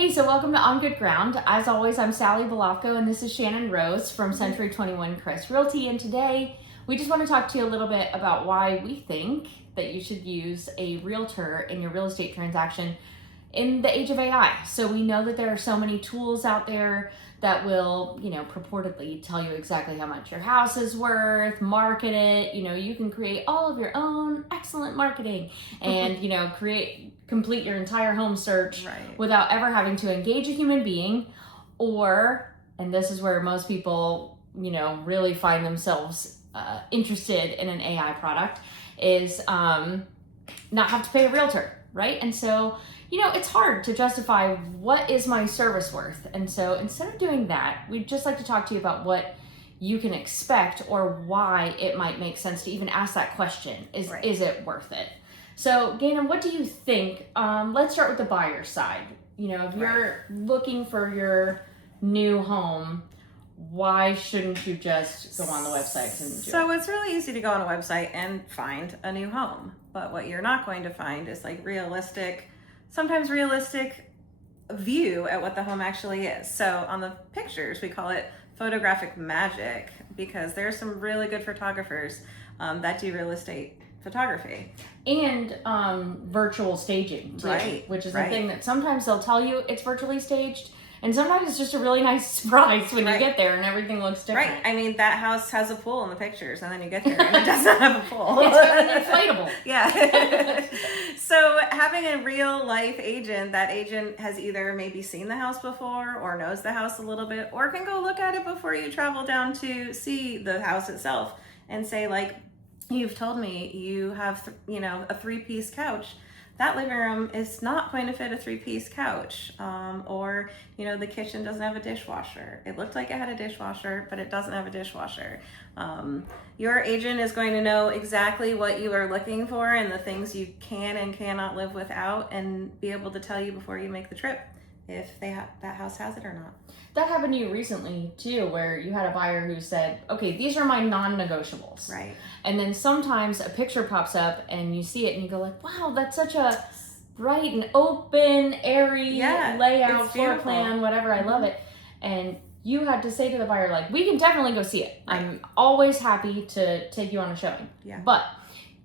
Hey, so welcome to On Good Ground. As always, I'm Sally Belafco, and this is Shannon Rose from Century 21 Christ Realty. And today, we just want to talk to you a little bit about why we think that you should use a realtor in your real estate transaction in the age of AI. So we know that there are so many tools out there that will, purportedly tell you exactly how much your house is worth, market it. You can create all of your own excellent marketing and, complete your entire home search without ever having to engage a human being, or, and this is where most people, really find themselves interested in an AI product, is not have to pay a realtor, right? And so, it's hard to justify what is my service worth. And so instead of doing that, we'd just like to talk to you about what you can expect or why it might make sense to even ask that question. Is it worth it? So Gaina, what do you think? Let's start with the buyer side. If you're looking for your new home, why shouldn't you just go on the website and do it? So it's really easy to go on a website and find a new home. But what you're not going to find is sometimes realistic view at what the home actually is. So on the pictures, we call it photographic magic because there's some really good photographers that do real estate photography. And virtual staging too, which is the thing that sometimes they'll tell you it's virtually staged, and sometimes it's just a really nice surprise when you get there and everything looks different. Right. I mean, that house has a pool in the pictures, and then you get there and it doesn't have a pool. It's got an inflatable. Yeah. So having a real life agent, that agent has either maybe seen the house before or knows the house a little bit, or can go look at it before you travel down to see the house itself and say, you've told me you have, a 3-piece couch. That living room is not going to fit a 3-piece couch. Or, the kitchen doesn't have a dishwasher. It looked like it had a dishwasher, but it doesn't have a dishwasher. Your agent is going to know exactly what you are looking for and the things you can and cannot live without, and be able to tell you before you make the trip if that house has it or not. That happened to you recently too, where you had a buyer who said, okay, these are my non-negotiables. Right. And then sometimes a picture pops up and you see it and you go wow, that's such a bright and open, airy layout, floor plan, whatever. I love it. And you had to say to the buyer, we can definitely go see it. Right. I'm always happy to take you on a showing. Yeah. But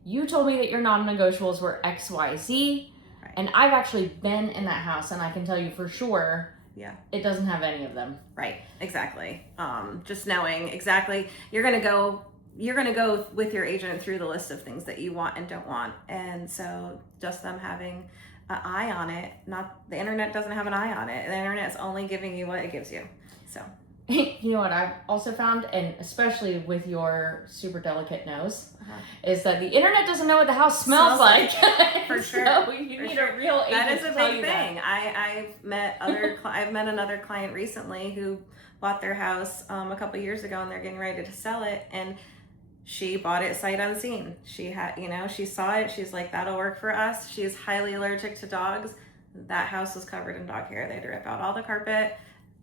you told me that your non-negotiables were X, Y, Z. Right. And I've actually been in that house and I can tell you for sure it doesn't have any of them. Right, exactly. Just knowing exactly, you're gonna go with your agent through the list of things that you want and don't want. And so just them having an eye on it, the internet doesn't have an eye on it. The internet's only giving you what it gives you. So you know what I've also found, and especially with your super delicate nose, is that the internet doesn't know what the house smells like. For sure. So you need a real agent. That is a to tell big you thing. that. I've met another client recently who bought their house a couple years ago, and they're getting ready to sell it, and she bought it sight unseen. She had, she saw it. She's like, that'll work for us. She's highly allergic to dogs. That house was covered in dog hair. They had to rip out all the carpet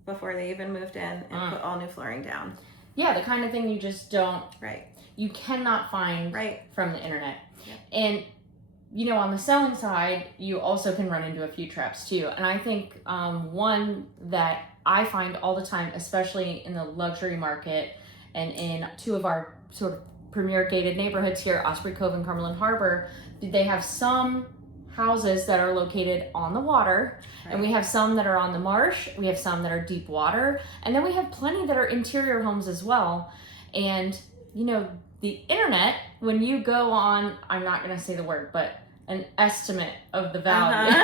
before they even moved in and put all new flooring down. Yeah, the kind of thing you just don't. Right. You cannot find from the internet. Yeah. And on the selling side, you also can run into a few traps too. And I think one that I find all the time, especially in the luxury market and in two of our sort of premier gated neighborhoods here, Osprey Cove and Cumberland Harbor, they have some houses that are located on the water, and we have some that are on the marsh, we have some that are deep water, and then we have plenty that are interior homes as well. And the internet, when you go on, I'm not going to say the word, but an estimate of the value,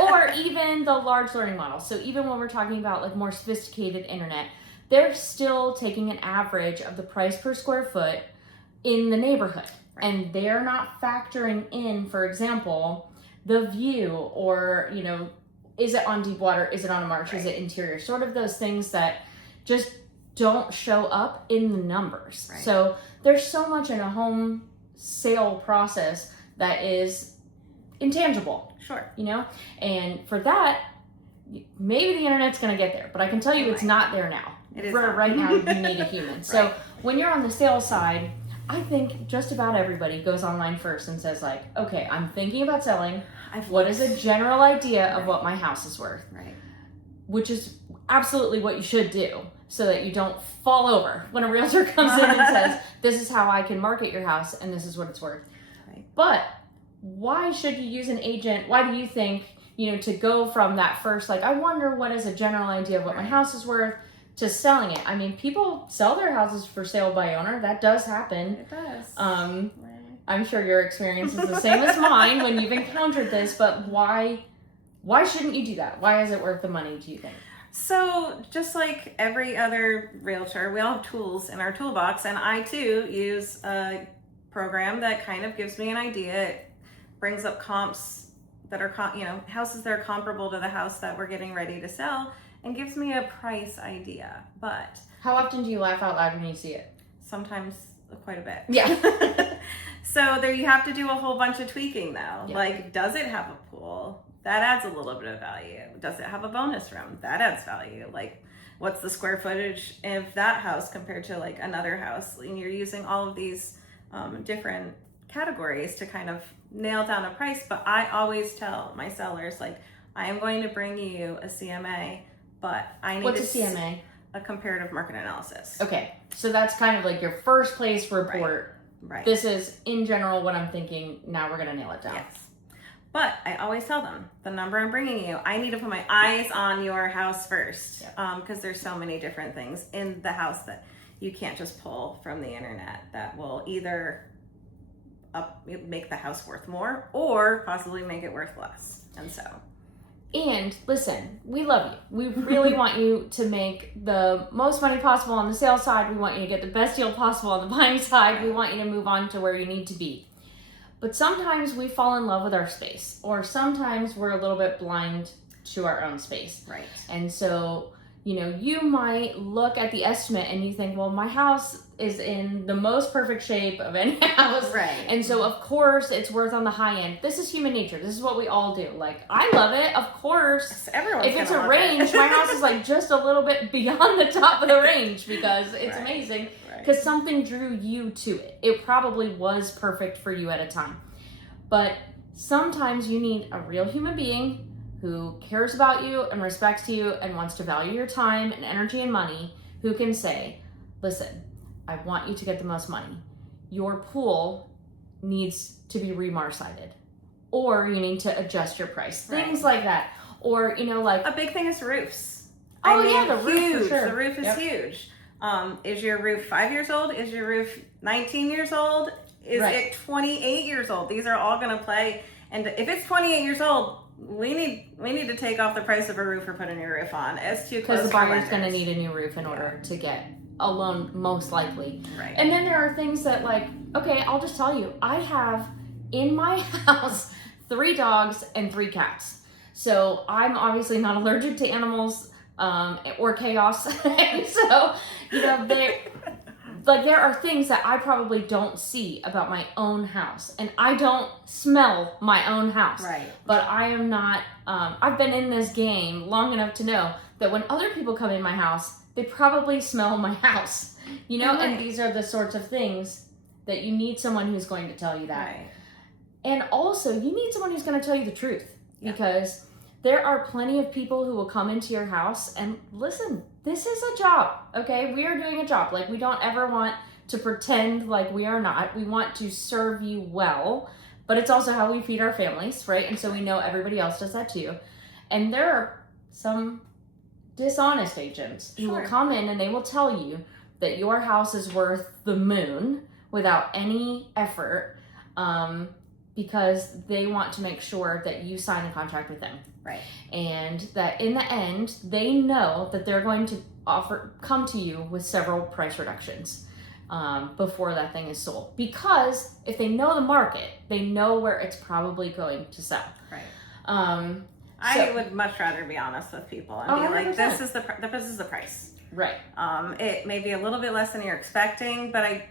or even the large learning model. So even when we're talking about more sophisticated internet, they're still taking an average of the price per square foot in the neighborhood. And they're not factoring in, for example, the view, or, is it on deep water? Is it on a marsh? Is it interior? Sort of those things that just don't show up in the numbers. Right. So there's so much in a home sale process that is intangible. Sure. And for that, maybe the internet's going to get there, but I can tell you it's not there now. It is right now, you need a human. So when you're on the sales side, I think just about everybody goes online first and says okay, I'm thinking about selling. What is a general idea of what my house is worth? Right. Which is absolutely what you should do, so that you don't fall over when a realtor comes in and says, this is how I can market your house and this is what it's worth. Right. But why should you use an agent? Why do you think, to go from that first, I wonder what is a general idea of what my house is worth, to selling it? I mean, people sell their houses for sale by owner. That does happen. It does. I'm sure your experience is the same as mine when you've encountered this, but why shouldn't you do that? Why is it worth the money, do you think? So just like every other realtor, we all have tools in our toolbox, and I too use a program that kind of gives me an idea. It brings up comps that are, houses that are comparable to the house that we're getting ready to sell, and gives me a price idea. But how often do you laugh out loud when you see it? Sometimes quite a bit. Yeah. So there you have to do a whole bunch of tweaking though. Yeah. Like, does it have a pool? That adds a little bit of value. Does it have a bonus room? That adds value. Like, what's the square footage of that house compared to another house? And you're using all of these different categories to kind of nail down a price. But I always tell my sellers, I am going to bring you a CMA, but I need What's a CMA? A comparative market analysis. Okay, so that's kind of your first place report. Right. This is in general what I'm thinking. Now we're gonna nail it down. Yes. But I always tell them, the number I'm bringing you, I need to put my eyes on your house first, because there's so many different things in the house that you can't just pull from the internet that will either make the house worth more or possibly make it worth less. And listen, we love you. We really want you to make the most money possible on the sales side. We want you to get the best deal possible on the buying side. We want you to move on to where you need to be. But sometimes we fall in love with our space, or sometimes we're a little bit blind to our own space. Right. And so, you might look at the estimate and you think, well, my house is in the most perfect shape of any house. Right. And so, of course, it's worth on the high end. This is human nature. This is what we all do. I love it. Of course. Everyone's if it's a range, my house is just a little bit beyond the top of the range because it's amazing. Because something drew you to it. It probably was perfect for you at a time. But sometimes you need a real human being who cares about you and respects you and wants to value your time and energy and money, who can say, listen, I want you to get the most money. Your pool needs to be remar-sided, or you need to adjust your price. Things like that. Or, a big thing is roofs. The roof, for sure. The roof is huge. Is your roof 5 years old? Is your roof 19 years old? Is it 28 years old? These are all going to play. And if it's 28 years old, we need to take off the price of a roof or put a new roof on. It's too close. Because the buyer's going to need a new roof in order to get a loan, most likely. Right. And then there are things that okay, I'll just tell you, I have in my house 3 dogs and 3 cats. So I'm obviously not allergic to animals or chaos. And so, there are things that I probably don't see about my own house, and I don't smell my own house. Right. But I am not, I've been in this game long enough to know that when other people come in my house, they probably smell my house, and these are the sorts of things that you need someone who's going to tell you that. Right. And also you need someone who's going to tell you the truth, because there are plenty of people who will come into your house and listen, this is a job, okay? We are doing a job. We don't ever want to pretend like we are not. We want to serve you well, but it's also how we feed our families, right? And so we know everybody else does that too. And there are some dishonest agents who will come in and they will tell you that your house is worth the moon without any effort, because they want to make sure that you sign a contract with them. Right. And that in the end, they know that they're going to come to you with several price reductions before that thing is sold. Because if they know the market, they know where it's probably going to sell. Right. I would much rather be honest with people and be 100%. this is the price. Right. It may be a little bit less than you're expecting, but I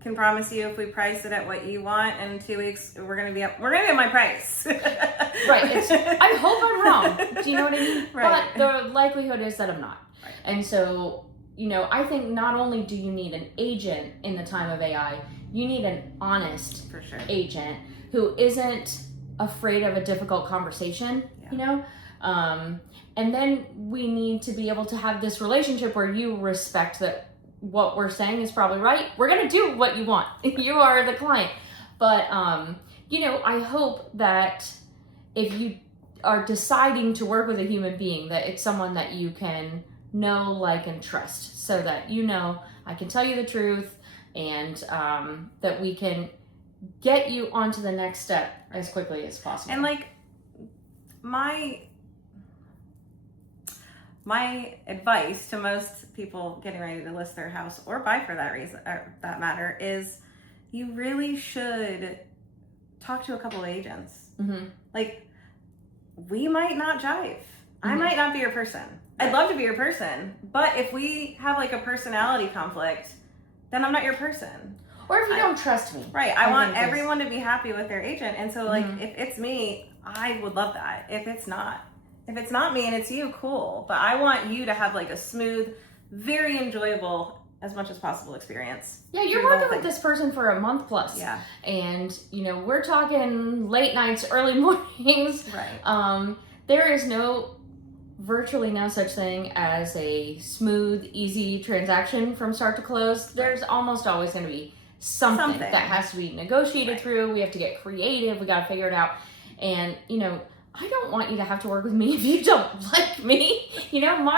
can promise you, if we price it at what you want, in 2 weeks we're gonna be at my price. Right. I hope I'm wrong. Do you know what I mean? Right. But the likelihood is that I'm not. Right. And so, I think not only do you need an agent in the time of AI, you need an honest For sure. agent who isn't afraid of a difficult conversation, you know? And then we need to be able to have this relationship where you respect that what we're saying is probably right. We're going to do what you want. You are the client. But, you know, I hope that if you are deciding to work with a human being, that it's someone that you can know, like, and trust, so that, you know, I can tell you the truth, and that we can get you onto the next step as quickly as possible. And like my advice to most people getting ready to list their house or buy for that reason, or that matter, is you really should talk to a couple of agents. Like, we might not jive. I might not be your person. I'd love to be your person, but if we have like a personality conflict, then I'm not your person. Or if you don't trust me. Right. I want everyone to be happy with their agent. And so, like, if it's me, I would love that. If it's not me and it's you, cool. But I want you to have like a smooth, very enjoyable, as much as possible experience. Yeah, you're working with this person for a month plus. Yeah. And, you know, we're talking late nights, early mornings. Right. There is virtually no such thing as a smooth, easy transaction from start to close. There's almost always going to be something that has to be negotiated through. We have to get creative. We got to figure it out. And, you know, I don't want you to have to work with me if you don't like me. You know,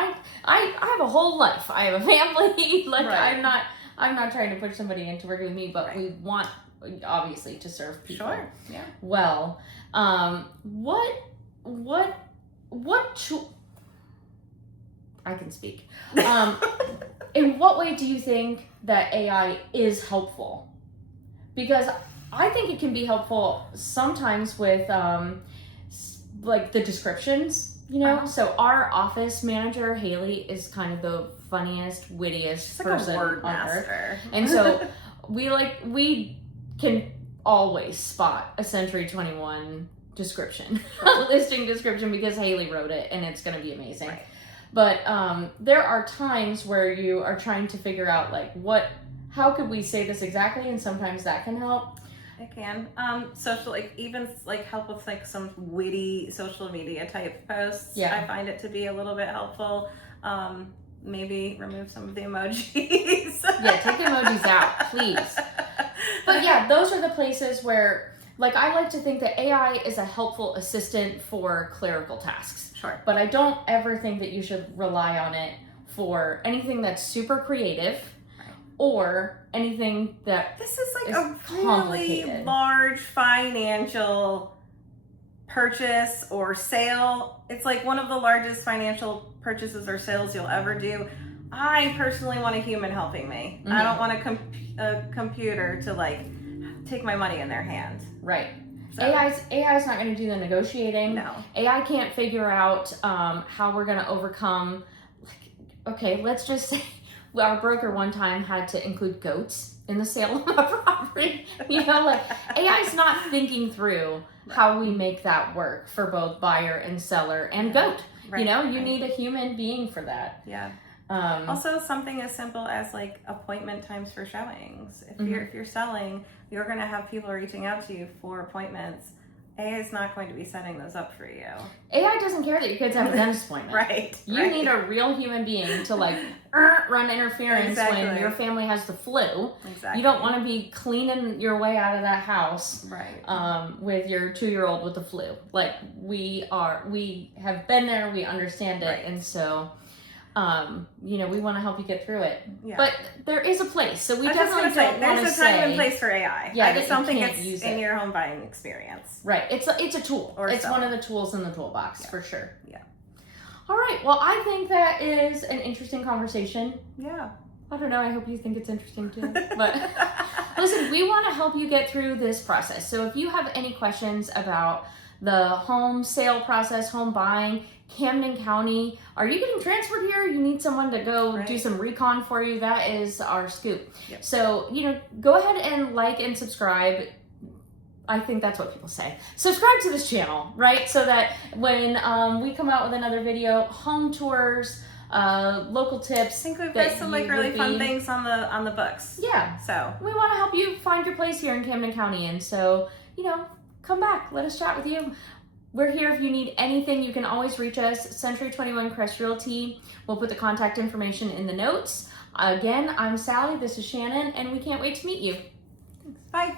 I have a whole life. I have a family. Like, I'm not trying to push somebody into working with me, but we want, obviously, to serve people. Sure. Yeah. Well, I can speak. In what way do you think that AI is helpful? Because I think it can be helpful sometimes with like the descriptions, you know? So our office manager, Haley, is kind of the funniest, wittiest person like a word on master. earth. And so we can always spot a Century 21 description, a listing description, because Haley wrote it and it's going to be amazing. Right. But there are times where you are trying to figure out, like, how could we say this exactly? And sometimes that can help. It can. Social, like, even like help with like some witty social media type posts. Yeah. I find it to be a little bit helpful. Maybe remove some of the emojis. Yeah, take the emojis out, please. But yeah, those are the places where, like, I like to think that AI is a helpful assistant for clerical tasks. Sure. But I don't ever think that you should rely on it for anything that's super creative or anything that this is like a complicated. Really large financial purchase or sale. It's like one of the largest financial purchases or sales you'll ever do. I personally want a human helping me. I don't want a computer to like take my money in their hand. Right. So. AI's not going to do the negotiating. No. AI can't figure out how we're going to overcome. Like, okay, let's just say our broker one time had to include goats in the sale of a property. You know, like, AI's not thinking through how we make that work for both buyer and seller and goat. Right. You know, you need a human being for that. Yeah. Also, something as simple as like appointment times for showings. If you're selling, you're going to have people reaching out to you for appointments. AI is not going to be setting those up for you. AI doesn't care that your kids have a dentist appointment. Right. You need a real human being to like run interference when your family has the flu. Exactly. You don't want to be cleaning your way out of that house with your 2-year-old with the flu. Like, we have been there, we understand it, and so you know, we want to help you get through it. Yeah. But there is a place, so we definitely don't want to say there's a time and place for AI. Yeah, I just don't think it's use in your home buying experience. Right. It's a tool. It's one of the tools in the toolbox for sure. Yeah. All right. Well, I think that is an interesting conversation. Yeah. I don't know. I hope you think it's interesting too. But listen, we want to help you get through this process. So if you have any questions about the home sale process, home buying, Camden County, are you getting transferred here? You need someone to go do some recon for you. That is our scoop. Yep. So, you know, go ahead and like and subscribe. I think that's what people say. Subscribe to this channel, right? So that when we come out with another video, home tours, local tips. I think we've got some like really fun things on the books. Yeah. So we want to help you find your place here in Camden County. And so, you know, come back. Let us chat with you. We're here if you need anything. You can always reach us, Century 21 Crest Realty. We'll put the contact information in the notes. Again, I'm Sally, this is Shannon, and we can't wait to meet you. Bye.